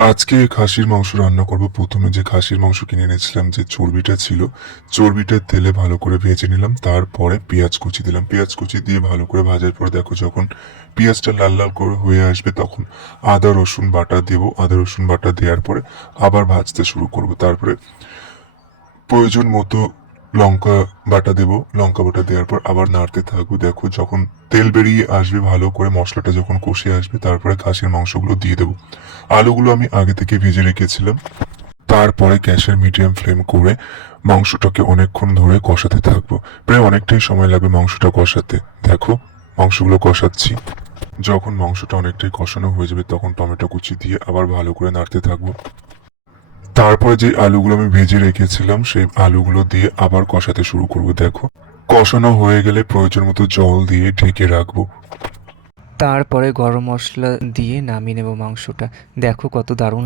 আজকে খাসির মাংস রান্না করব। প্রথমে যে খাসির মাংস কিনে এনেছিলাম, যে চর্বিটা ছিল, চর্বিটা তেলে ভালো করে ভেজে নিলাম, তারপরে পেঁয়াজ কুচি দিলাম। পেঁয়াজ কুচি দিয়ে ভালো করে ভাজার পর দেখো যখন পেঁয়াজটা লাল লাল করে হয়ে আসবে তখন আদা, রসুন বাটা দেব। আদা, রসুন বাটা দেওয়ার পরে আবার ভাজতে শুরু করব। তারপরে প্রয়োজন মতো লঙ্কা বাটা দেব। লঙ্কা বাটা দেওয়ার পর আবার নাড়তে থাকব। দেখো যখন তেল বেরিয়ে আসবে ভালো করে মশলাটা যখন কষে আসবে, তারপরে খাসির মাংসগুলো দিয়ে দেবো। আলুগুলো আমি আগে থেকে ভেজে রেখেছিলাম। তারপরে গ্যাসের মিডিয়াম ফ্লেম করে মাংসটাকে অনেকক্ষণ ধরে কষাতে থাকব। প্রায় অনেকটাই সময় লাগবে মাংসটা কষাতে। দেখো, মাংসগুলো কষাচ্ছি। যখন মাংসটা অনেকটাই কষানো হয়ে যাবে, তখন টমেটো কুচি দিয়ে আবার ভালো করে নাড়তে থাকব। তারপরে যে আলুগুলো আমি ভেজে রেখেছিলাম, সেই আলুগুলো দিয়ে আবার কষাতে শুরু করব, দেখো। কষানো হয়ে গেলে প্রয়োজন মতো জল দিয়ে ঢেকে রাখব। তারপরে গরম মশলা দিয়ে নামিয়ে নেব মাংসটা। দেখো কত দারুণ